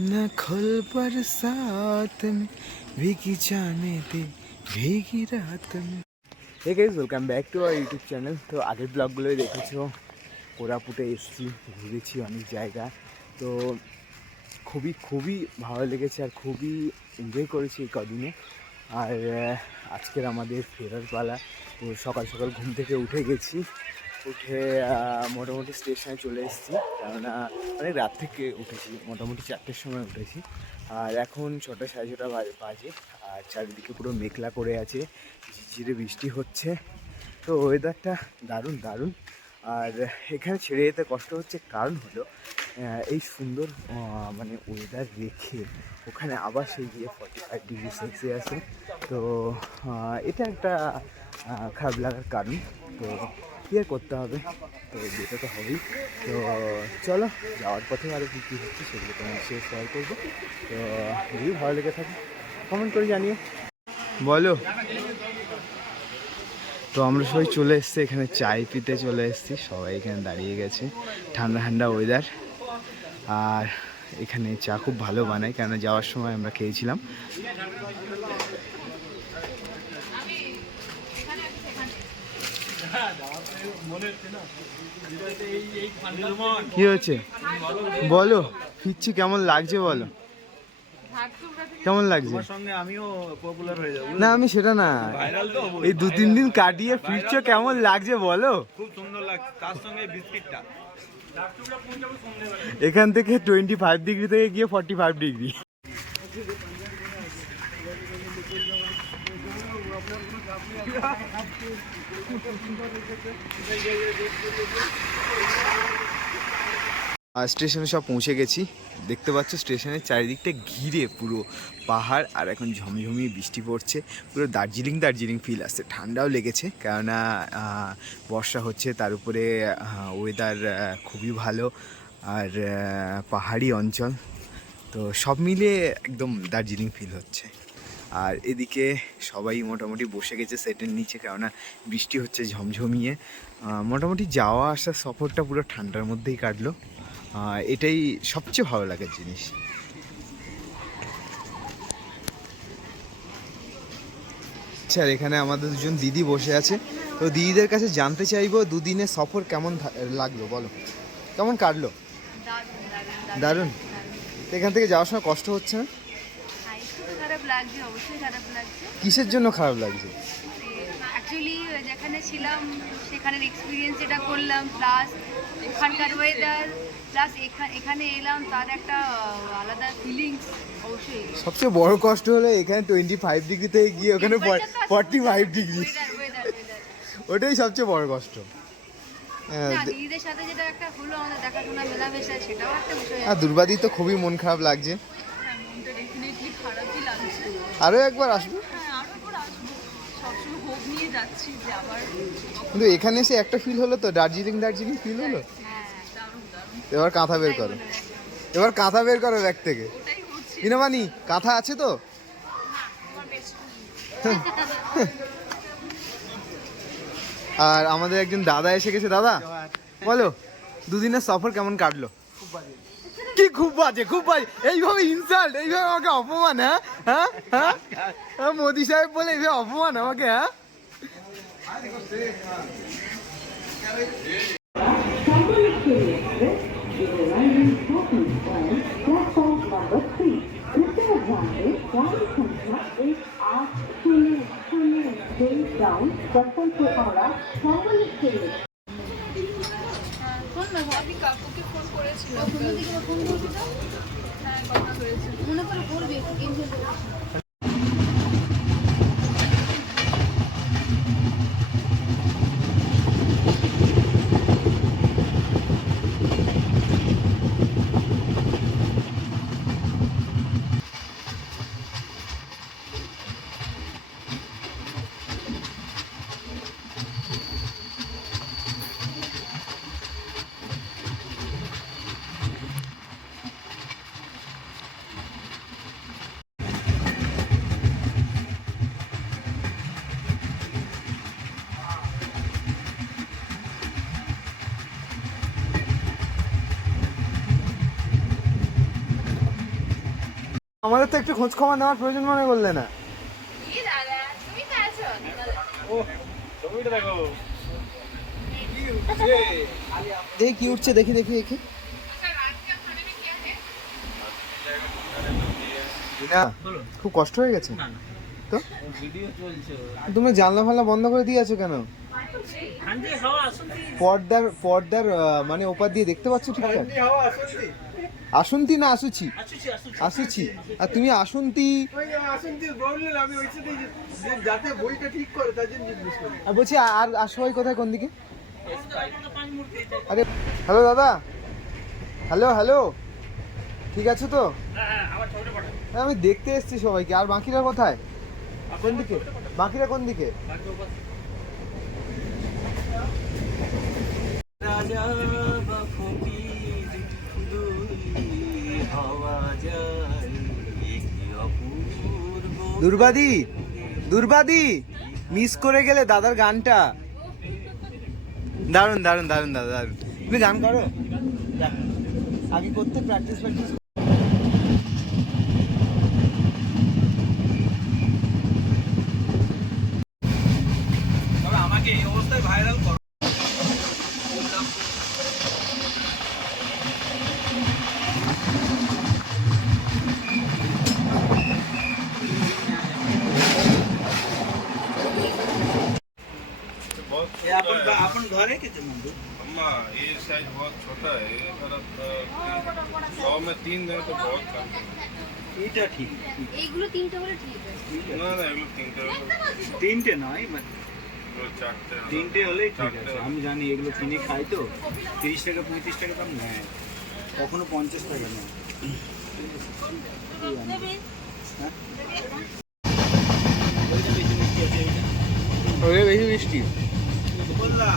न खोल बरसात में भीगी जाने दे भीगी রাত में। Hey guys, welcome back to our YouTube channel. তো আগের ব্লগগুলোই দেখেছো, কোরাপুটে এসেছি, ঘুরেছি অনেক জায়গা। তো খুবই খুবই ভালো লেগেছে আর খুবই এনজয় করেছি এই কদিনে। আর আজকের আমাদের ফেরার পালা। তো সকাল সকাল ঘুম থেকে উঠে গেছি, উঠে মোটামুটি স্টেশনে চলে এসেছি। কেননা অনেক রাত থেকে উঠেছি, মোটামুটি 4টের সময় উঠেছি। আর এখন 6টা সাড়ে 6টা বাজে। আর চারিদিকে পুরো মেঘলা করে আছে, ঝিরঝিরে বৃষ্টি হচ্ছে। তো ওয়েদারটা দারুণ দারুণ। আর এখানে ছেড়ে যেতে কষ্ট হচ্ছে, কারণ হলো এই সুন্দর মানে ওয়েদার রেখে ওখানে আবার সেই গিয়ে 45°C। তো এটা একটা খারাপ লাগার কারণ। তো কী আর করতে হবে, তো যেতে তো হবেই। তো চলো, যাওয়ার পথে আরও কী কী হচ্ছে সেগুলো তোমার শেয়ার করবো। তো যদি ভালো লেগে থাকে কমেন্ট করে জানিও, বলো। তো আমরা সবাই চলে এসেছি এখানে, চায় পিতে চলে এসেছি, সবাই এখানে দাঁড়িয়ে গেছে। ঠান্ডা ঠান্ডা ওয়েদার। আর এখানে চা খুব ভালো বানায়, কেন যাওয়ার সময় আমরা খেয়েছিলাম। কি হয়েছে বলো, ফিরছি, কেমন লাগছে বলো, কেমন লাগছে? না আমি সেটা না, এই 2-3 দিন কাটিয়ে ফিরছো, কেমন লাগছে বলো? খুব সুন্দর লাগছে, তার সঙ্গে বিস্কিটটা। এখান থেকে 25° থেকে গিয়ে 45°। স্টেশনে সব পৌঁছে গেছি। দেখতে পাচ্ছ স্টেশনের চারিদিকটা ঘিরে পুরো পাহাড়, আর এখন ঝমঝমিয়ে বৃষ্টি পড়ছে। পুরো দার্জিলিং দার্জিলিং ফিল আসছে। ঠান্ডাও লেগেছে, কেননা বর্ষা হচ্ছে, তার উপরে ওয়েদার খুবই ভালো। আর পাহাড়ি অঞ্চল, তো সব মিলিয়ে একদম দার্জিলিং ফিল হচ্ছে। আর এদিকে সবাই মোটামুটি বসে গেছে সেটের নিচে, কেননা বৃষ্টি হচ্ছে ঝমঝমিয়ে। মোটামুটি যাওয়া আসার সফরটা পুরো ঠান্ডার মধ্যেই কাটলো। এটাই সবচেয়ে ভালো লাগার জিনিস। আচ্ছা, এখানে আমাদের দুজন দিদি বসে আছে। তো দিদিদের কাছে জানতে চাইবো, দুদিনের সফর কেমন লাগলো বলো, কেমন কাটলো? দারুণ। এখান থেকে যাওয়ার সময় কষ্ট হচ্ছে না? কিসের জন্য খারাপ লাগছে? অ্যাকচুয়ালি যেখানে ছিলাম সেখানের এক্সপিরিয়েন্স যেটা করলাম, প্লাস এখানকার ওয়েদার, প্লাস এখানে এলাম, তার একটা আলাদা ফিলিংস অবশ্যই। সবচেয়ে বড় কষ্ট হলো এখানে 25° থেকে গিয়ে ওখানে 45°। ওটাই সবচেয়ে বড় কষ্ট। দিদিদের সাথে যেটা একটা হলো আমাদের দেখাশোনা মেলামেশা, সেটাও একটা বিষয়। আর দুর্বাদি তো খুবই মন খারাপ লাগছে। মনটা ডেফিনেটলি খারাপই লাগছে। আরও একবার আসবো, যাচ্ছি যে আবার। কিন্তু এখানে এসে একটা ফিল হলো, তো দার্জিলিং দার্জিলিং ফিল হলো। এবার কাঁথা বের করো, এবার কাঁথা বের করো ব্যাগ থেকে। ইনামানি কাঁথা আছে তো? আর আমাদের একজন দাদা এসে গেছে। দাদা বলো, দুদিনের সফর কেমন কাটলো? কি খুব বাজে, খুব বাজে, এইভাবে ইনসাল্ট, এইভাবে আমাকে অপমান? হ্যাঁ হ্যাঁ হ্যাঁ, মোদি সাহেব বলে এইভাবে অপমান আমাকে? হ্যাঁ, আমি কাকুকে ফোন করেছিলাম, ফোন করেছিলাম, হ্যাঁ কথা হয়েছে, মনে করে করবে গেম খেলতে। আমাদের তো একটু খোঁজ খবর নেওয়ার প্রয়োজন মনে করলে না? দেখি কি উঠছে, দেখি দেখি দেখি। না খুব কষ্ট হয়ে গেছে তো? তুমি জানলা ফাল্লা বন্ধ করে দিয়ে আছো কেন? পর্দার মানে ওপার দিয়ে দেখতে পাচ্ছ ঠিকঠাক? আসন্তি না আসুচি? আসুচি। আর তুমি আসন্তি যাতে বইটা ঠিক করে তার জন্য জিজ্ঞেস করি। আর বলছি আর আসবাই কোথায়, কোন দিকে? আরে হ্যালো দাদা, হ্যালো হ্যালো, ঠিক আছে তো? হ্যাঁ আমি দেখতে এসেছি সবাইকে। আর বাকিরা কোথায়, কোন দিকে? বাকিরা কোন দিকে? রাজা বা ফকির দুই হওয়া যায় কি অপূর্ব। দুর্বাদি, দুর্বাদি মিস করে গেলে দাদার গানটা। দারুণ দারুণ দারুণ দাদা, দারুণ। তুমি গান করো? আগে করতে প্র্যাকটিস প্র্যাকটিস। তবে আমাকে এই অবস্থায় ভাইরাল করো। अपन घर है कितने मंदिर? अम्मा ये साइज बहुत छोटा है, ये तरफ 100 में 3 दें तो बहुत कम है। এটা ঠিক এইগুলো তিনটে হলে ঠিক আছে। ना ना ये लोग 3 হলো, তিনটে নয় মানে এগুলো 4টে হলো। তিনটে হলেই ঠিক চারটে আছে। হলো। আমি জানি এগুলো কিনে খাই তো 30 টাকা 35 টাকা দাম নেয়, কখনো 50 টাকা নেয়। ওরে বেশি মিষ্টি। বললা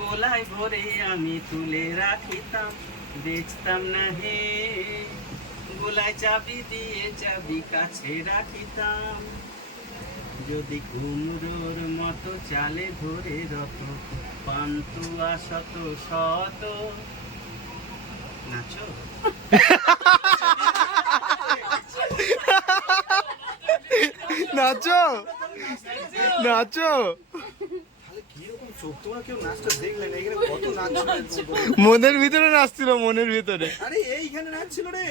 গোলায় ভরে আমি তুলে রাখিতাম, বেচতাম না হে। গোলায় চাবি দিয়ে চাবি কাছে রাখিতাম, যদি কুমড়োর মতো চালে ধরে রত পান্তুয়া শত শত। নাচো নাচো নাচো। তোমরা কেউ নাচটা দেখলে না? এখানে কত নাচ, মনের ভিতরে নাচছিল, মনের ভিতরে। আরে এইখানে নাচছিল রে।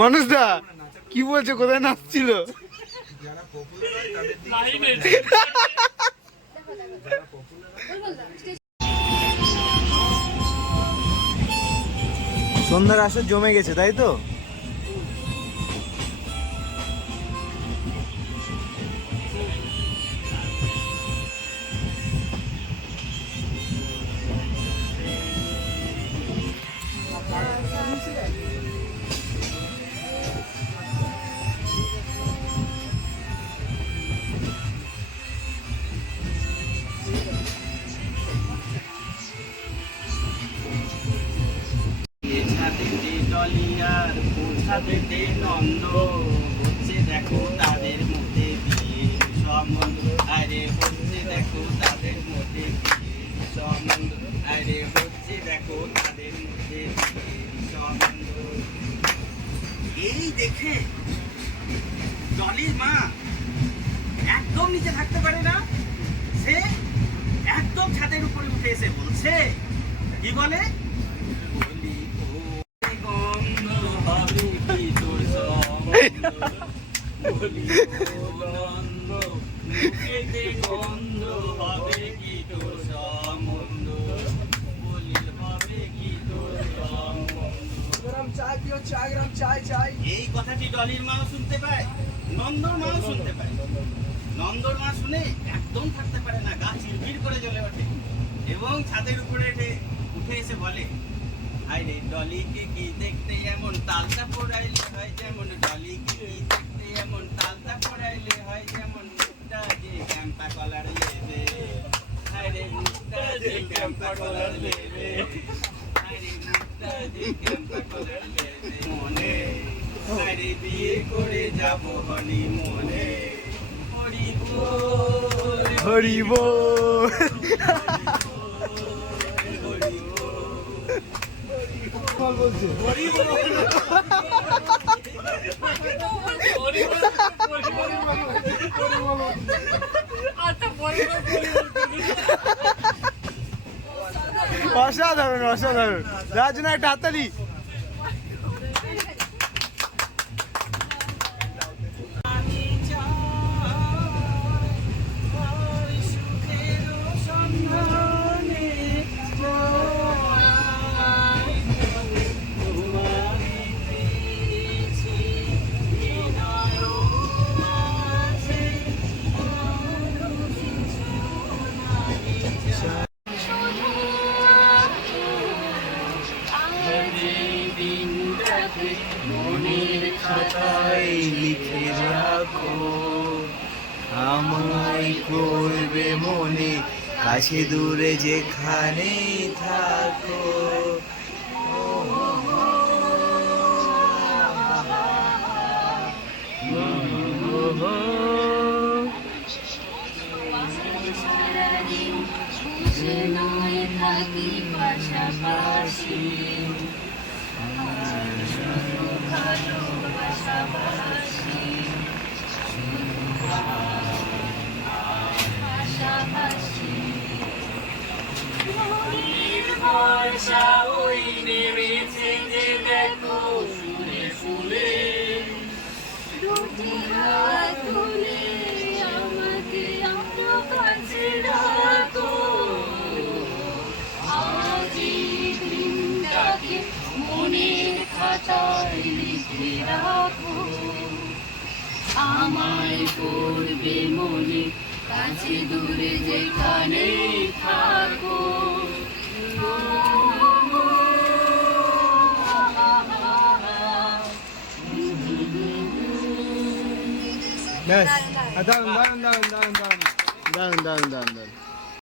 মানুষটা কি বলছে, কোথায় নাচছিল? যারা পপুলার হয় তাদের দিকে সন্ধ্যার আসর জমে গেছে তাই তো? ডলিয়ার পৌঁছাতে নন্দ হচ্ছে, দেখো তাদের মধ্যে বিয়ে সম্বন্ধ। আরে হচ্ছে দেখো তাদের মধ্যে বিয়ে সম্বন্ধ। আরে হচ্ছে দেখো তাদের মধ্যে বিয়ে সম্বন্ধ। এই দেখে ডলির মা একদম নিচে থাকতে পারে না, সে একদম ছাদের উপরে উঠে এসে বলছে, কি বলে? এই কথাটি ডলির মাও শুনতে পায়, নন্দর মাও শুনতে পায়। নন্দর মা শুনে একদম থাকতে পারে না, গা চিরবির করে জ্বলে ওঠে এবং ছাদের উপরে উঠে এসে বলে, আরে ডলিকে কি দেখতে এমন তালটা পড়াইলে হয় যেমন, ডলিকে কি দেখতে এমন তালটা পড়াইলে হয় যেমন, মুখটা যে ক্যাম্পা কলার লেবে, আরে মুখটা যে ক্যাম্পা কলার লেবে, আরে মুখটা মনে আরে বিয়ে করে যাব হনিমুনে হরি বল হরি বল। বলছে হরি বল অসাধারণ অসাধারণ। রাজনা একটা হাততালি। মনের খাতায় লিখে রাখো আমায় করবে মনে কাছে দূরে যেখানে থাকো সারাদিন বুঝে নয় থাকি পাশাপাশি ভালোবাসাবাসি পাশাপাশি মনের বর্ষা ওই নেমেছে যে দেখো ফুলে ফুলে দুটি হাত তুলে আমাকে আরো কাছে রাখো আজ এই দিনটাকে মনের খাতায় লিখে রাখো আমায় করবে মনে কাছে দূরে যেখানে থাকো ব্যাস দারুন দারুন দারুন দারুন দারুন দারুন দারুন দারুন দারুন।